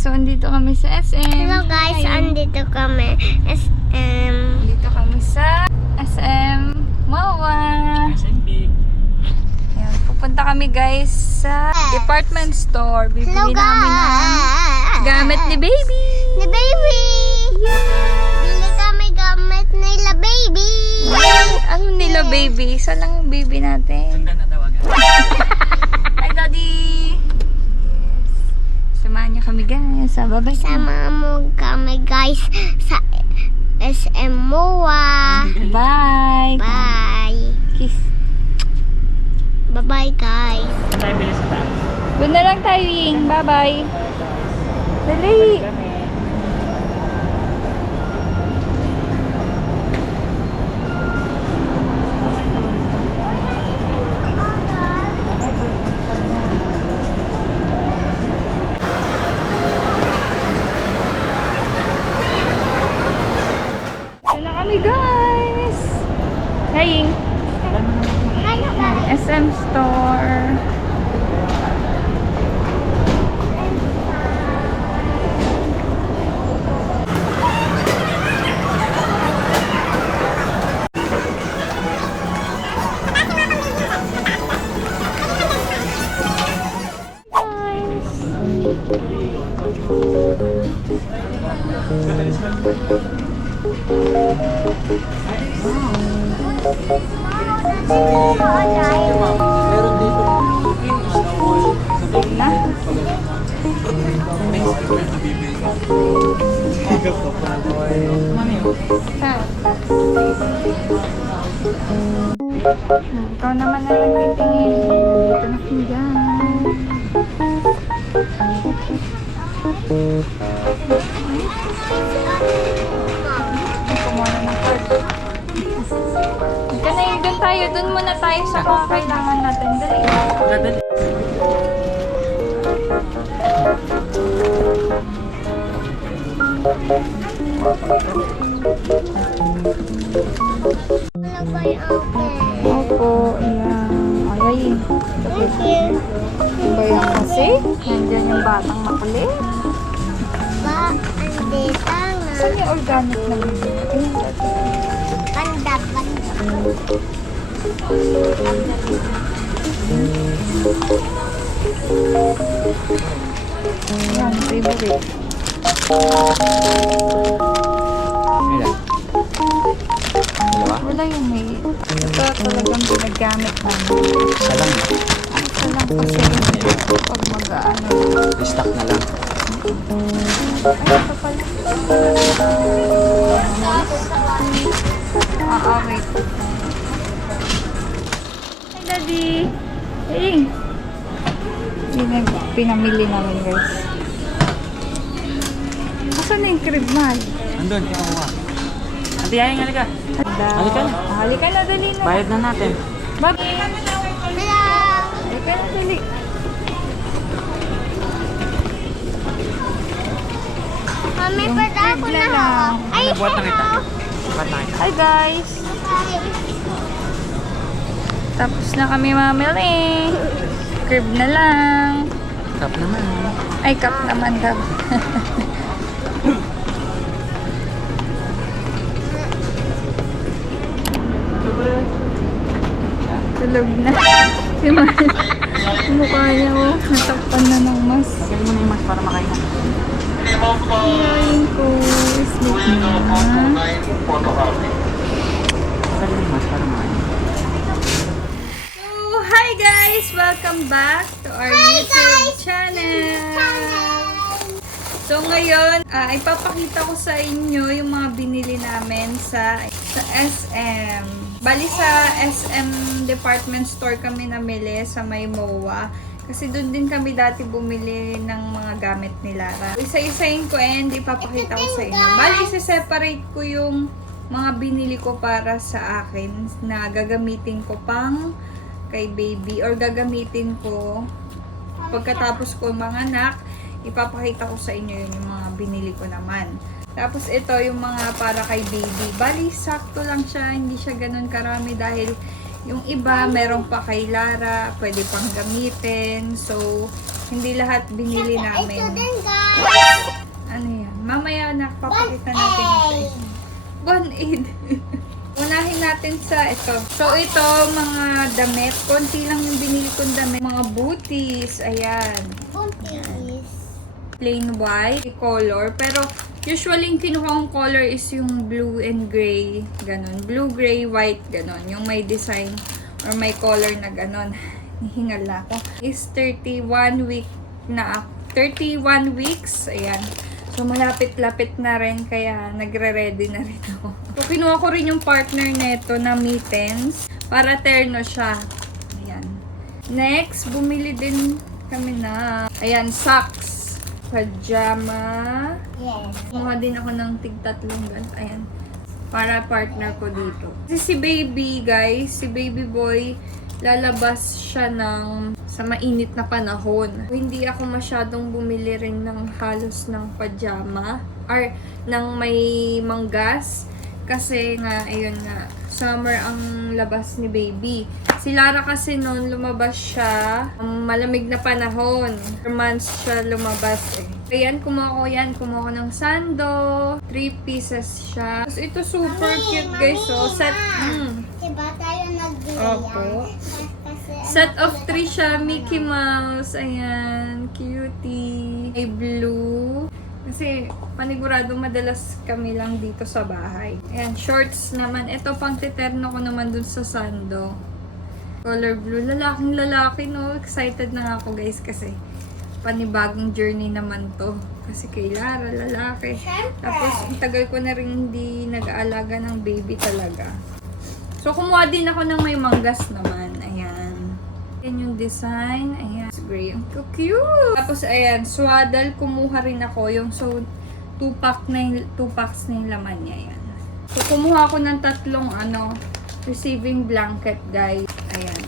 So, andito kami sa SM. Hello guys, andito kami SM. Andito kami sa SM Mawa. Ayan, pupunta kami guys sa department store. Bibili Hello na kami ng guys. gamit ni baby. Ni baby. Bili kami gamit nila baby. Ano nila baby? Isa lang yung baby natin. Sundan na tawagan. Hi daddy. Yes. Samahan niyo kami guys. Bye-bye. Sama mo kami guys sa SM MOA. Bye. Bye. Kiss. Bye-bye guys. Tayo bilis sa taas. Doon na lang tayo, Ying. Bye-bye. Dali. Doon na kami, guys. Hi, Ying. Ano guys? SM Store. Meron dito. Na? Ikaw naman na lang titingin. Dito na kami dyan. Ito muna ng card. Ika na yun, dun tayo. Dun muna tayo sa mga kailangan natin. Dali. Kadali. Hello guys, okay. Opo, ayan. Ay, Thank you. ba yan kasi? Nandiyan yung batang makulit. Ba, andito nga. Saan yung organic na bibili? Ayun, dati. Panda, panda. Ayan, favorite. Ilan? Dalawa? Wala yung may... Ito talagang ginagamit namin. Isa lang. Ito lang kasi pag mag-ano. Restock na lang. Ay, ito pala. Wait. Hi, Daddy. Hey. Pinamili namin, guys. Asan na yung crib, mahal? Andun, ikaw ka. Ate, ayang halika. Halika na. Halika na, dali na. Bayad na natin. Bye. Hello. Halika na, dali. Mami, Yung pwede ako crib na na lang. hawak. Ay, Nabuhat na kita. hello. Buhat na kita. Hi, guys. Tapos na kami mamili. Crib na lang. Tap naman. Ay, cup naman daw. Tulog na. Si Mahal. Mukha niya, oh. Natakpan na ng mas. Lagyan mo na yung mas para makain na. Ayun ko. Sleep na. Lagyan yung mas para makain. So, hi guys! Welcome back to our YouTube channel. So ngayon, ipapakita ko sa inyo yung mga binili namin sa SM. Bali sa SM department store kami namili sa may MOA. Kasi doon din kami dati bumili ng mga gamit ni Lara. Isa-isahin ko and ipapakita ko sa inyo. Bali, isa-separate ko yung mga binili ko para sa akin na gagamitin ko pang kay baby or gagamitin ko pagkatapos ko mga anak. Ipapakita ko sa inyo yun yung mga binili ko naman. Tapos ito yung mga para kay baby. Bali, sakto lang siya. Hindi siya ganun karami dahil Yung iba, meron pa kay Lara, pwede pang gamitin. So, hindi lahat binili Ito namin. din, guys. Ano yan? Mamaya napapakita natin yung sa isa. 1.8. Unahin natin sa ito. So, ito, mga damit. Konti lang yung binili kong damit. Mga booties. Ayan. Buntis. Plain white color. Pero, usually, yung kinuha kong color is yung blue and gray. Ganon. Blue, gray, white. Ganon. Yung may design or may color na ganon. Hihingal na ako. Is 31 weeks. Ayan. So, malapit-lapit na rin. Kaya, nagre-ready na rin ako. So, kinuha ko rin yung partner neto na mittens. Para terno siya. Ayan. Next, bumili din kami na, ayan, socks. Pajama. Yes. Kumuha din ako ng tig-tatlong guys. Ayan. Para partner ko dito. Kasi si baby, guys, si baby boy, lalabas siya sa mainit na panahon. Hindi ako masyadong bumili rin ng halos ng pajama or ng may manggas. Kasi nga, ayun nga, summer ang labas ni baby. Si Lara kasi noon lumabas siya, malamig na panahon. 4 months siya lumabas eh. Ayan, kumuha ko ng sando. 3 pieces siya. Tapos ito super cute guys. So, set, Diba tayo nagbili Opo. yan? Kasi, set of 3 siya. Mickey Mouse. Ayan, cutie. May blue. Kasi panigurado madalas kami lang dito sa bahay. Ayan, shorts naman. Ito pang titerno ko naman dun sa sando. Color blue. Lalaking lalaki, no? Excited na nga ako guys kasi panibagong journey naman to. Kasi kay Lara, lalaki. Tapos, ang tagal ko na rin hindi nag-aalaga ng baby talaga. So, kumuha din ako ng may manggas naman. Ayan. Ayan yung design. Ayan. It's gray. Ang cute! Tapos, ayan. Swaddle. Kumuha rin ako. Yung so, 2 packs na yung laman niya. Ayan. So, kumuha ako ng 3 receiving blanket, guys. Ayan.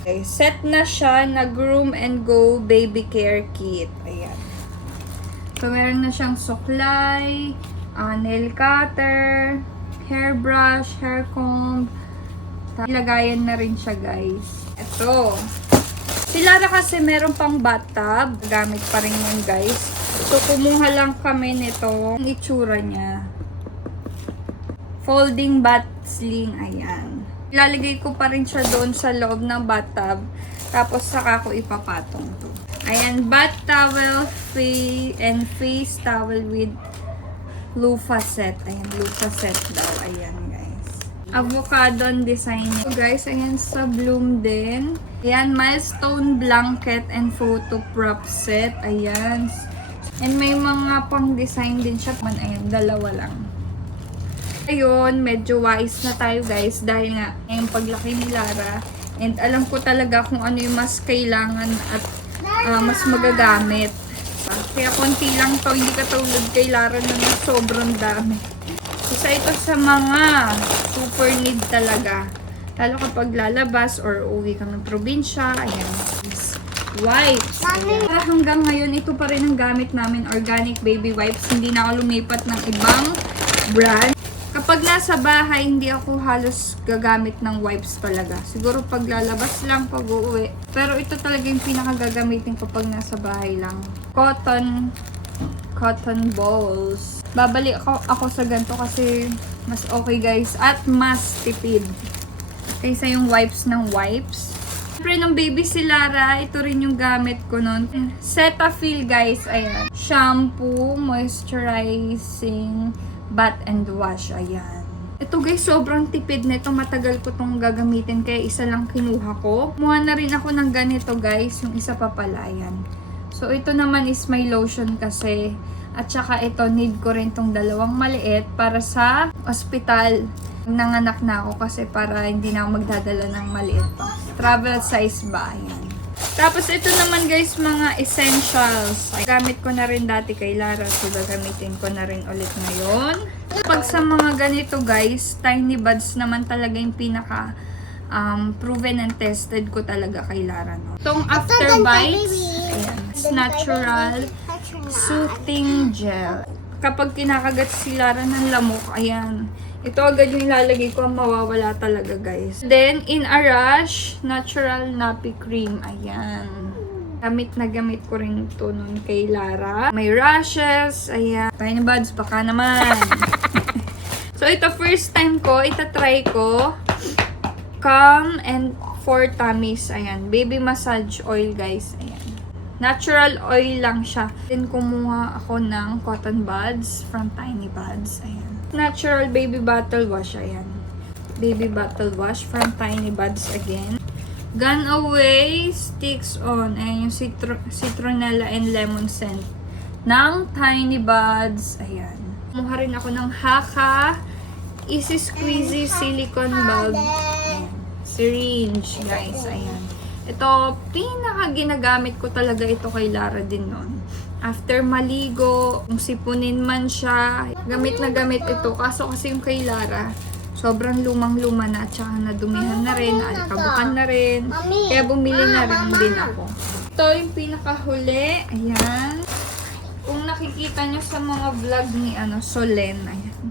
Okay. Set na siya na Groom and Go baby care kit. Ayan. So, meron na siyang suklay, nail cutter, hairbrush, hair comb. Ilagayan na rin siya, guys. Ito. Si Lara kasi meron pang bathtub. Gamit pa rin yun, guys. So, kumuha lang kami nito. Ang itsura niya. Folding bath sling. Ayan. Ilalagay ko pa rin siya doon sa loob ng bathtub. Tapos, saka ko ipapatong to. Ayan. Bath towel and face towel with loofah set. Ayan. Loofah set daw. Ayan, guys. Avocado design niya. So, guys, ayan sa bloom din. Ayan. Milestone blanket and photo prop set. Ayan. And may mga pang design din siya. Ayan. 2 lang. Ayun, medyo wise na tayo guys dahil nga yung paglaki ni Lara and alam ko talaga kung ano yung mas kailangan at mas magagamit. Kaya konti lang to, hindi katulad kay Lara na sobrang dami. Isa ito sa mga super need talaga. Lalo kapag lalabas or uwi kang ng probinsya. Ayan. Wipes. Hanggang ngayon, ito pa rin ang gamit namin. Organic baby wipes. Hindi na ako lumipat ng ibang brand. Kapag nasa bahay, hindi ako halos gagamit ng wipes talaga. Siguro pag lalabas lang, pag uuwi. Pero ito talaga yung pinakagagamitin kapag nasa bahay lang. Cotton balls. Babalik ako sa ganito kasi mas okay guys. At mas tipid. Kaysa yung wipes ng wipes. Siyempre, nung baby si Lara, ito rin yung gamit ko nun. Cetaphil guys, ayan. Shampoo, moisturizing, bath and wash, ayan. Ito guys, sobrang tipid nito. Matagal ko tong gagamitin kaya isa lang kinuha ko. Kumuha na rin ako ng ganito guys, yung isa pa pala, ayan. So ito naman is may lotion kasi. At saka ito, need ko rin tong 2 maliit para sa ospital. Nanganak na ako kasi para hindi na ako magdadala ng maliit pa. Travel size ba, ayan. Tapos ito naman guys, mga essentials. Gamit ko na rin dati kay Lara. So gagamitin ko na rin ulit ngayon. Pag sa mga ganito guys, tiny buds naman talaga yung pinaka proven and tested ko talaga kay Lara. No? Itong After Bites, ayan, natural soothing gel. Kapag kinakagat si Lara ng lamok, ayan, Ito agad yung ilalagay ko, mawawala talaga guys. Then, in a rush, natural nappy cream. Ayan. Gamit na gamit ko rin ito nun kay Lara. May rashes. Ayan. Tiny buds, baka naman. So, ito first time ko. Itatry ko. Calm and for tummies. Ayan. Baby massage oil guys. Ayan. Natural oil lang siya. Then, kumuha ako ng cotton buds from Tiny Buds. Ayan. Natural baby bottle wash. Ayan. Baby bottle wash from Tiny Buds again. Gone Away Sticks On. Ayan yung citronella and lemon scent ng Tiny Buds. Ayan. Kumuha rin ako ng Haka Easy Squeezy Silicone Bulb. Ayan. Syringe, guys. Ayan. Ito, pinaka ginagamit ko talaga ito kay Lara din noon. After maligo, kung sipunin man siya, gamit na gamit ito. Kaso kasi yung kay Lara, sobrang lumang-luma na at saka nadumihan na rin, alikabukan na rin. Kaya bumili na rin din ako. Ito yung pinakahuli. Ayan. Kung nakikita nyo sa mga vlog ni Solen, ayan.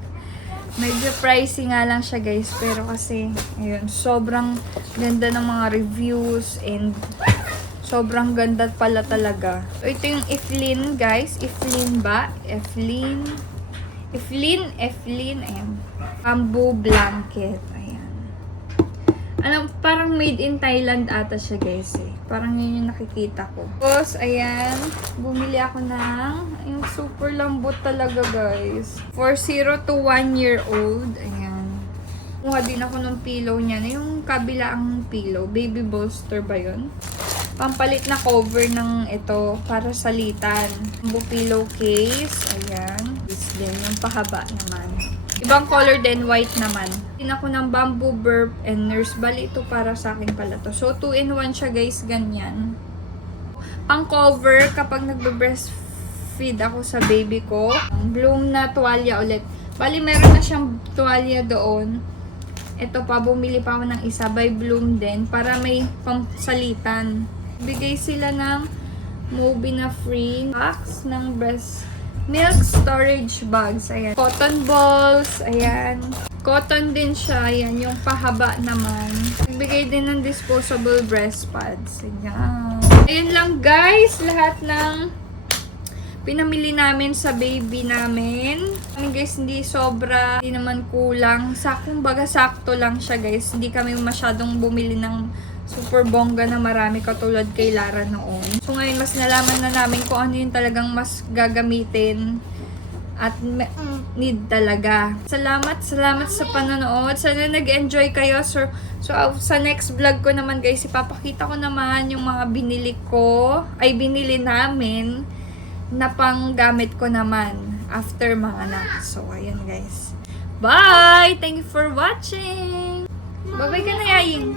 Medyo pricey nga lang siya guys, pero kasi, ayun, sobrang ganda ng mga reviews and sobrang ganda pala talaga. So, ito yung Eflin guys. Eflin ba? Eflin, ayan. Bamboo blanket, ayan. Parang made in Thailand ata siya guys eh. Parang yun yung nakikita ko. Tapos, ayan, bumili ako ng, yung super lambot talaga guys. For 0 to 1 year old, ayan. Kumuha din ako ng pillow niya, yung kabilaang pillow. Baby bolster ba yun? Pampalit na cover ng ito para salitan. Bamboo pillow case, ayan. This din, yung pahaba naman. Ibang color din, white naman. Din ako ng bamboo burp and nurse bali. Ito para sa akin pala to. So, 2-in-1 siya guys, ganyan. Pang cover kapag nagbe-breastfeed ako sa baby ko. Bloom na tuwalya ulit. Bali, meron na siyang tuwalya doon. Ito pa, bumili pa ako ng isa by Bloom din para may pangsalitan. Bigay sila ng Mobina free box ng breast milk storage bags. Ayan. Cotton balls. Ayan. Cotton din siya. Ayan. Yung pahaba naman. Bigay din ng disposable breast pads. Ayan. Ayan lang guys. Lahat ng pinamili namin sa baby namin. Kami guys, hindi sobra. Hindi naman kulang. Kumbaga sakto lang siya guys. Hindi kami masyadong bumili ng super bongga na marami katulad kay Lara noon. So ngayon, mas nalaman na namin kung ano yung talagang mas gagamitin at need talaga. Salamat sa panonood. Sana nag-enjoy kayo. So sa next vlog ko naman guys, ipapakita ko naman yung mga binili namin na panggamit ko naman after mga anak. So ayan guys. Bye! Thank you for watching! Bye-bye ka na, Yaying.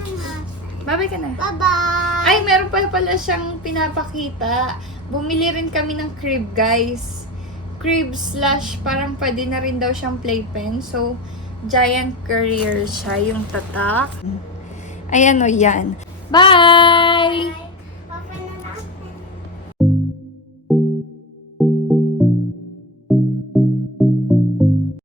Bye-bye ka na. Bye-bye! Ay, meron pa pala siyang pinapakita. Bumili rin kami ng crib, guys. Crib / parang pwede na rin daw siyang playpen. So, giant carrier siya, yung tatak. Ayan o, yan. Bye!